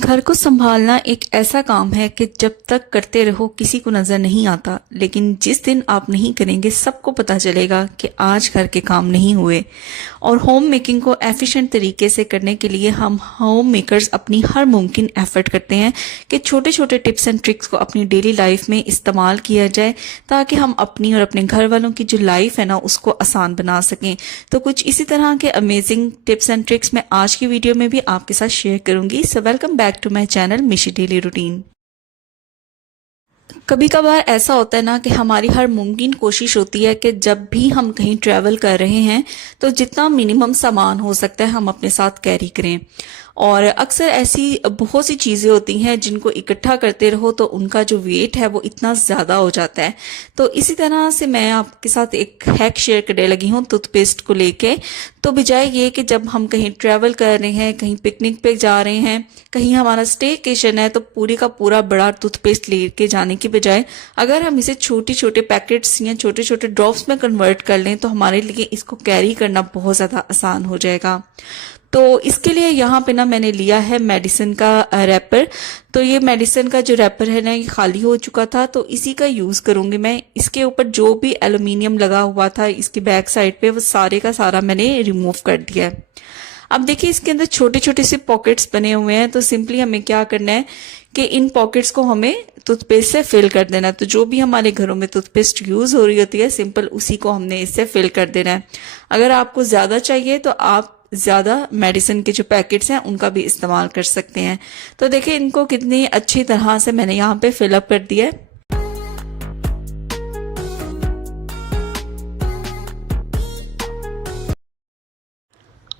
घर को संभालना एक ऐसा काम है कि जब तक करते रहो किसी को नजर नहीं आता, लेकिन जिस दिन आप नहीं करेंगे सबको पता चलेगा कि आज घर के काम नहीं हुए। और होम मेकिंग को एफिशिएंट तरीके से करने के लिए हम होम मेकर्स अपनी हर मुमकिन एफर्ट करते हैं कि छोटे छोटे टिप्स एंड ट्रिक्स को अपनी डेली लाइफ में इस्तेमाल किया जाए, ताकि हम अपनी और अपने घर वालों की जो लाइफ है ना उसको आसान बना सकें। तो कुछ इसी तरह के अमेजिंग टिप्स एंड ट्रिक्स मैं आज की वीडियो में भी आपके साथ शेयर करूंगी। So welcome back to my channel Mishi daily routine. कभी कभार ऐसा होता है ना कि हमारी हर मुमकिन कोशिश होती है कि जब भी हम कहीं ट्रैवल कर रहे हैं तो जितना मिनिमम सामान हो सकता है हम अपने साथ कैरी करें। और अक्सर ऐसी बहुत सी चीज़ें होती हैं जिनको इकट्ठा करते रहो तो उनका जो वेट है वो इतना ज़्यादा हो जाता है। तो इसी तरह से मैं आपके साथ एक हैक शेयर करने लगी हूँ टूथपेस्ट को लेके। तो बजाय ये कि जब हम कहीं ट्रैवल कर रहे हैं, कहीं पिकनिक पे जा रहे हैं, कहीं हमारा स्टेकेशन है, तो पूरी का पूरा बड़ा टूथपेस्ट लेके जाने की बजाय अगर हम इसे छोटे छोटे पैकेट्स या छोटे छोटे ड्रॉप्स में कन्वर्ट कर लें तो हमारे लिए इसको कैरी करना बहुत ज़्यादा आसान हो जाएगा। तो इसके लिए यहाँ पे ना मैंने लिया है मेडिसिन का रैपर। तो ये मेडिसिन का जो रैपर है ना ये खाली हो चुका था, तो इसी का यूज़ करूंगी मैं। इसके ऊपर जो भी एल्युमिनियम लगा हुआ था इसकी बैक साइड पे वो सारे का सारा मैंने रिमूव कर दिया है। अब देखिए इसके अंदर छोटे छोटे से पॉकेट्स बने हुए हैं, तो सिंपली हमें क्या करना है कि इन पॉकेट्स को हमें टूथपेस्ट से फिल कर देना है। तो जो भी हमारे घरों में टूथपेस्ट यूज हो रही होती है सिंपल उसी को हमने इससे फिल कर देना है। अगर आपको ज्यादा चाहिए तो आप ज्यादा मेडिसिन के जो पैकेट्स हैं उनका भी इस्तेमाल कर सकते हैं। तो देखिए इनको कितनी अच्छी तरह से मैंने यहाँ पे फिलअप कर दिया है।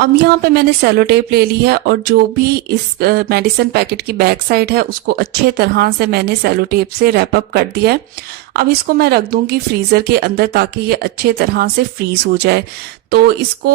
अब यहाँ पे मैंने सेलो टेप ले ली है और जो भी इस मेडिसिन पैकेट की बैक साइड है उसको अच्छे तरह से मैंने सेलो टेप से रैप अप कर दिया है। अब इसको मैं रख दूंगी फ्रीजर के अंदर ताकि ये अच्छे तरह से फ्रीज हो जाए। तो इसको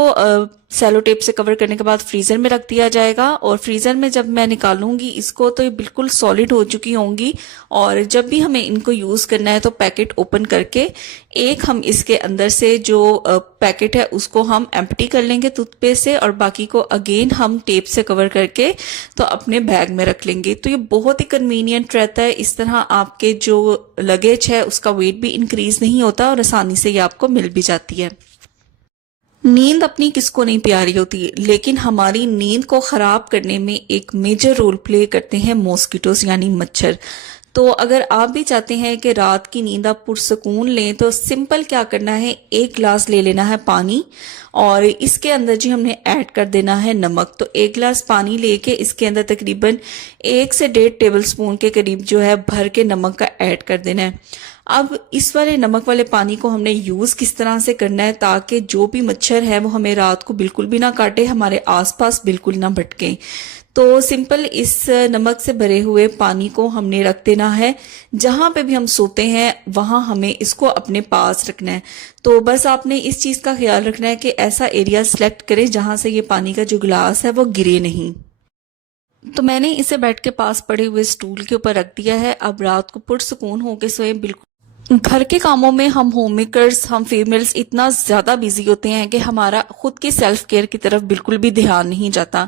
सेलो टेप से कवर करने के बाद फ्रीजर में रख दिया जाएगा और फ्रीजर में जब मैं निकालूंगी इसको तो ये बिल्कुल सॉलिड हो चुकी होंगी। और जब भी हमें इनको यूज करना है तो पैकेट ओपन करके एक हम इसके अंदर से जो पैकेट है उसको हम एम्प्टी कर लेंगे टूथपेस्ट से और बाकी को अगेन हम टेप से कवर करके तो अपने बैग में रख लेंगे। तो ये बहुत ही कन्वीनियंट रहता है। इस तरह आपके जो लगेज है उसका वेट भी इंक्रीज नहीं होता और आसानी से ये आपको मिल भी जाती है। नींद अपनी किसको नहीं प्यारी होती, लेकिन हमारी नींद को खराब करने में एक मेजर रोल प्ले करते हैं मॉस्किटोस यानी मच्छर। तो अगर आप भी चाहते हैं कि रात की नींद आप पुरसकून लें तो सिंपल क्या करना है, एक गिलास ले लेना है पानी और इसके अंदर जी हमने ऐड कर देना है नमक। तो एक गिलास पानी लेके इसके अंदर तकरीबन 1 से 1.5 टेबल स्पून के करीब जो है भर के नमक का ऐड कर देना है। अब इस वाले नमक वाले पानी को हमने यूज किस तरह से करना है ताकि जो भी मच्छर है वो हमें रात को बिल्कुल भी ना काटे, हमारे आसपास बिल्कुल ना भटके। तो सिंपल इस नमक से भरे हुए पानी को हमने रख देना है। जहां पे भी हम सोते हैं वहां हमें इसको अपने पास रखना है। तो बस आपने इस चीज का ख्याल रखना है कि ऐसा एरिया सिलेक्ट करें जहां से ये पानी का जो गिलास है वो गिरे नहीं। तो मैंने इसे बेड के पास पड़े हुए स्टूल के ऊपर रख दिया है। अब रात को पुरसुकून होके सोए। बिल्कुल घर के कामों में हम होम मेकर्स, हम फीमेल्स इतना ज्यादा बिजी होते हैं कि हमारा खुद की सेल्फ केयर की तरफ बिल्कुल भी ध्यान नहीं जाता।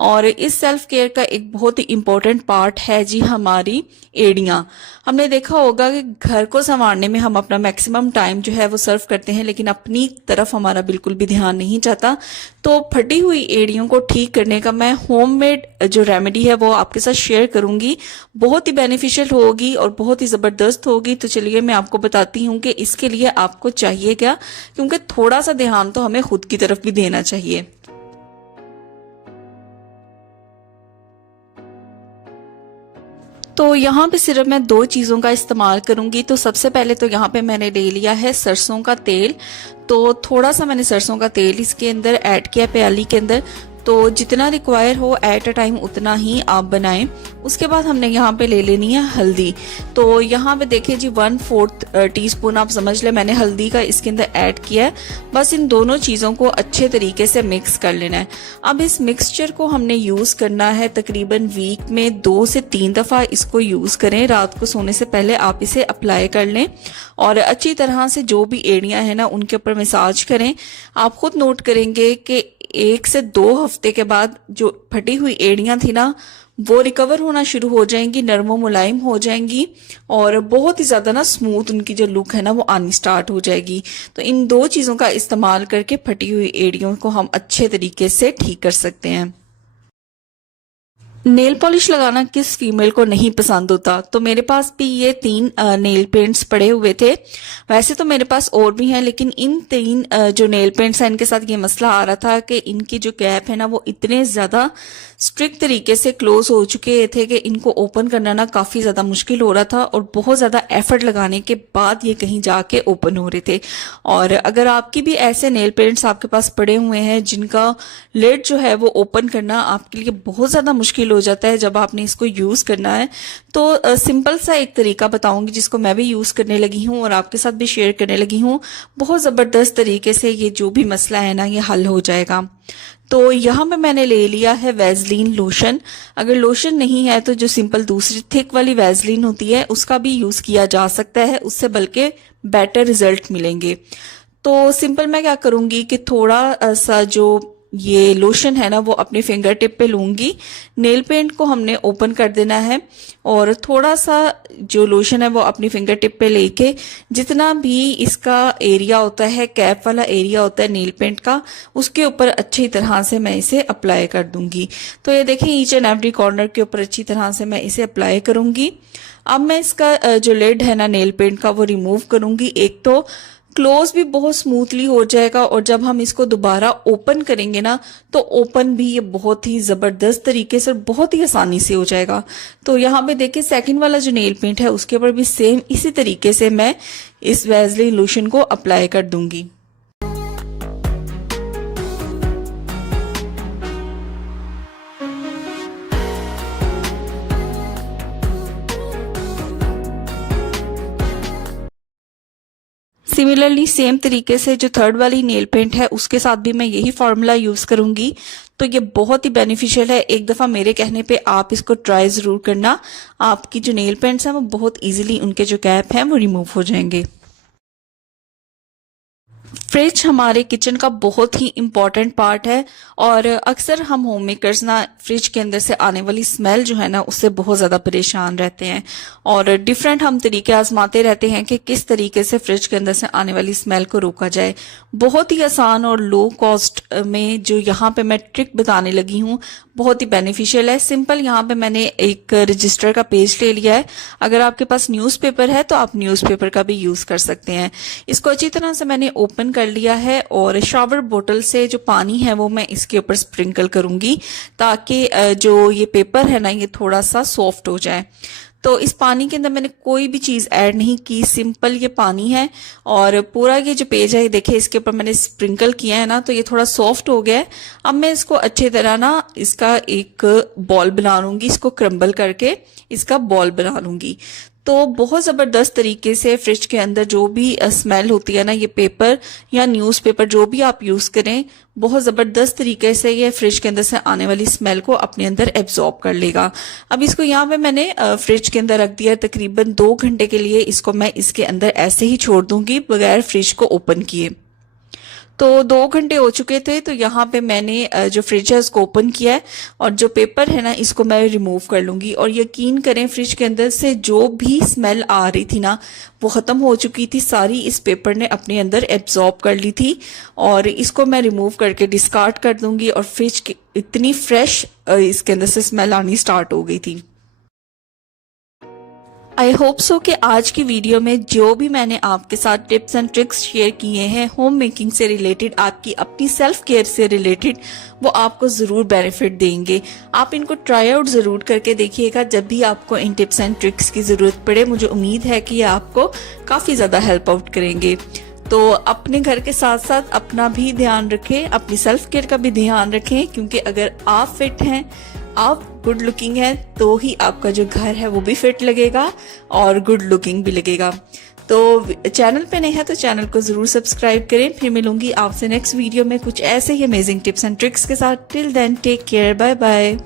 और इस सेल्फ केयर का एक बहुत ही इम्पोर्टेंट पार्ट है जी हमारी एड़ियां। हमने देखा होगा कि घर को संवारने में हम अपना मैक्सिमम टाइम जो है वो सर्व करते हैं, लेकिन अपनी तरफ हमारा बिल्कुल भी ध्यान नहीं जाता। तो फटी हुई एड़ियों को ठीक करने का मैं होममेड जो रेमेडी है वो आपके साथ शेयर करूंगी। बहुत ही बेनिफिशियल होगी और बहुत ही जबरदस्त होगी। तो चलिए मैं आपको बताती हूँ कि इसके लिए आपको चाहिए क्या, क्योंकि थोड़ा सा ध्यान तो हमें खुद की तरफ भी देना चाहिए। तो यहाँ पे सिर्फ मैं 2 चीज़ों का इस्तेमाल करूंगी। तो सबसे पहले तो यहाँ पे मैंने ले लिया है सरसों का तेल। तो थोड़ा सा मैंने सरसों का तेल इसके अंदर ऐड किया प्याली के अंदर। तो जितना रिक्वायर हो एट अ टाइम उतना ही आप बनाएं। उसके बाद हमने यहाँ पे ले लेनी है हल्दी। तो यहाँ पे देखिए जी 1/4 टीस्पून आप समझ ले मैंने हल्दी का इसके अंदर ऐड किया है। बस इन दोनों चीज़ों को अच्छे तरीके से मिक्स कर लेना है। अब इस मिक्सचर को हमने यूज़ करना है तकरीबन वीक में 2 से 3 दफ़ा इसको यूज़ करें। रात को सोने से पहले आप इसे अप्लाई कर लें और अच्छी तरह से जो भी एड़ियाँ हैं ना उनके ऊपर मसाज करें। आप खुद नोट करेंगे कि 1 से 2 हफ्ते के बाद जो फटी हुई एड़ियां थी ना वो रिकवर होना शुरू हो जाएंगी, नरमो मुलायम हो जाएंगी और बहुत ही ज्यादा ना स्मूथ उनकी जो लुक है ना वो आनी स्टार्ट हो जाएगी। तो इन 2 चीजों का इस्तेमाल करके फटी हुई एड़ियों को हम अच्छे तरीके से ठीक कर सकते हैं। नेल पॉलिश लगाना किस फीमेल को नहीं पसंद होता। तो मेरे पास भी ये 3 नेल पेंट्स पड़े हुए थे। वैसे तो मेरे पास और भी हैं, लेकिन इन 3 जो नेल पेंट्स हैं इनके साथ ये मसला आ रहा था कि इनकी जो कैप है ना वो इतने ज्यादा स्ट्रिक्ट तरीके से क्लोज हो चुके थे कि इनको ओपन करना ना काफी ज्यादा मुश्किल हो रहा था और बहुत ज्यादा एफर्ट लगाने के बाद ये कहीं जाके ओपन हो रहे थे। और अगर आपकी भी ऐसे नेल पेंट्स आपके पास पड़े हुए हैं जिनका लिड जो है वो ओपन करना आपके लिए बहुत ज्यादा मुश्किल हो जाता है जब आपने इसको यूज करना है, तो सिंपल सा एक तरीका बताऊंगी जिसको मैं भी यूज करने लगी हूँ और आपके साथ भी शेयर करने लगी हूँ। बहुत जबरदस्त तरीके से ये जो भी मसला है ना ये हल हो जाएगा। तो यहाँ पे मैंने ले लिया है वैसलीन लोशन। अगर लोशन नहीं है तो जो सिंपल दूसरी थिक वाली वैसलीन होती है उसका भी यूज किया जा सकता है, उससे बल्कि बेटर रिजल्ट मिलेंगे। तो सिंपल मैं क्या करूंगी कि थोड़ा सा जो ये लोशन है ना वो अपने फिंगर टिप पे लूंगी। नेल पेंट को हमने ओपन कर देना है और थोड़ा सा जो लोशन है वो अपनी फिंगर टिप पे लेके जितना भी इसका एरिया होता है, कैप वाला एरिया होता है नेल पेंट का, उसके ऊपर अच्छी तरह से मैं इसे अप्लाई कर दूंगी। तो ये देखें ईच एंड एवरी कॉर्नर के ऊपर अच्छी तरह से मैं इसे अप्लाई करूंगी। अब मैं इसका जो लिड है ना नेल पेंट का वो रिमूव करूंगी। एक तो क्लोज भी बहुत स्मूथली हो जाएगा और जब हम इसको दोबारा ओपन करेंगे ना तो ओपन भी ये बहुत ही जबरदस्त तरीके से और बहुत ही आसानी से हो जाएगा। तो यहाँ पे देखिए सेकंड वाला जो नेल पेंट है उसके ऊपर भी सेम इसी तरीके से मैं इस वैसलीन लोशन को अप्लाई कर दूंगी। सिमिलरली सेम तरीके से जो थर्ड वाली नेल पेंट है उसके साथ भी मैं यही फॉर्मूला यूज करूंगी। तो ये बहुत ही बेनिफिशियल है। एक दफा मेरे कहने पे आप इसको ट्राई जरूर करना। आपकी जो नेल पेंट्स हैं वो बहुत इजीली उनके जो कैप हैं वो रिमूव हो जाएंगे। फ्रिज हमारे किचन का बहुत ही इम्पोर्टेंट पार्ट है और अक्सर हम होम मेकर्स ना फ्रिज के अंदर से आने वाली स्मेल जो है ना उससे बहुत ज्यादा परेशान रहते हैं और डिफरेंट हम तरीके आजमाते रहते हैं कि किस तरीके से फ्रिज के अंदर से आने वाली स्मेल को रोका जाए। बहुत ही आसान और लो कॉस्ट में जो यहाँ पे मैं ट्रिक बताने लगी हूँ बहुत ही बेनिफिशियल है। सिंपल यहाँ पे मैंने एक रजिस्टर का पेज ले लिया है। अगर आपके पास न्यूज़पेपर है तो आप न्यूज़पेपर का भी यूज कर सकते हैं। इसको अच्छी तरह से मैंने ओपन कर लिया है और शावर बोतल से जो पानी है वो मैं इसके ऊपर स्प्रिंकल करूंगी ताकि जो ये पेपर है ना ये थोड़ा सा सॉफ्ट हो जाए। तो इस पानी के अंदर मैंने कोई भी चीज ऐड नहीं की, सिंपल ये पानी है और पूरा ये जो पेज है देखिए इसके ऊपर मैंने स्प्रिंकल किया है ना तो ये थोड़ा सॉफ्ट हो गया है। अब मैं इसको अच्छी तरह ना इसका एक बॉल बना लूंगी, इसको क्रम्बल करके इसका बॉल बना लूंगी। तो बहुत जबरदस्त तरीके से फ्रिज के अंदर जो भी स्मेल होती है ना ये पेपर या न्यूज़पेपर जो भी आप यूज करें बहुत जबरदस्त तरीके से ये फ्रिज के अंदर से आने वाली स्मेल को अपने अंदर एब्जॉर्ब कर लेगा। अब इसको यहाँ पे मैंने फ्रिज के अंदर रख दिया तकरीबन 2 घंटे के लिए। इसको मैं इसके अंदर ऐसे ही छोड़ दूंगी बगैर फ्रिज को ओपन किए। तो 2 घंटे हो चुके थे तो यहाँ पे मैंने जो फ्रिज है उसको ओपन किया है और जो पेपर है ना इसको मैं रिमूव कर लूंगी और यकीन करें फ्रिज के अंदर से जो भी स्मेल आ रही थी ना वो खत्म हो चुकी थी, सारी इस पेपर ने अपने अंदर एब्जॉर्ब कर ली थी। और इसको मैं रिमूव करके डिस्कार्ड कर दूंगी और फ्रिज की इतनी फ्रेश इसके अंदर से स्मेल आनी स्टार्ट हो गई थी। आई होप सो कि आज की वीडियो में जो भी मैंने आपके साथ टिप्स एंड ट्रिक्स शेयर किए हैं होम मेकिंग से रिलेटेड, आपकी अपनी सेल्फ केयर से रिलेटेड, वो आपको जरूर बेनिफिट देंगे। आप इनको ट्राई आउट जरूर करके देखिएगा। जब भी आपको इन टिप्स एंड ट्रिक्स की जरूरत पड़े मुझे उम्मीद है कि ये आपको काफी ज्यादा हेल्प आउट करेंगे। तो अपने घर के साथ साथ अपना भी ध्यान रखें, अपनी सेल्फ केयर का भी ध्यान रखें, क्योंकि अगर आप फिट हैं, आप गुड लुकिंग है तो ही आपका जो घर है वो भी फिट लगेगा और गुड लुकिंग भी लगेगा। तो चैनल पे नए हैं तो चैनल को जरूर सब्सक्राइब करें। फिर मिलूंगी आपसे नेक्स्ट वीडियो में कुछ ऐसे ही अमेजिंग टिप्स एंड ट्रिक्स के साथ। Till then take care, bye bye.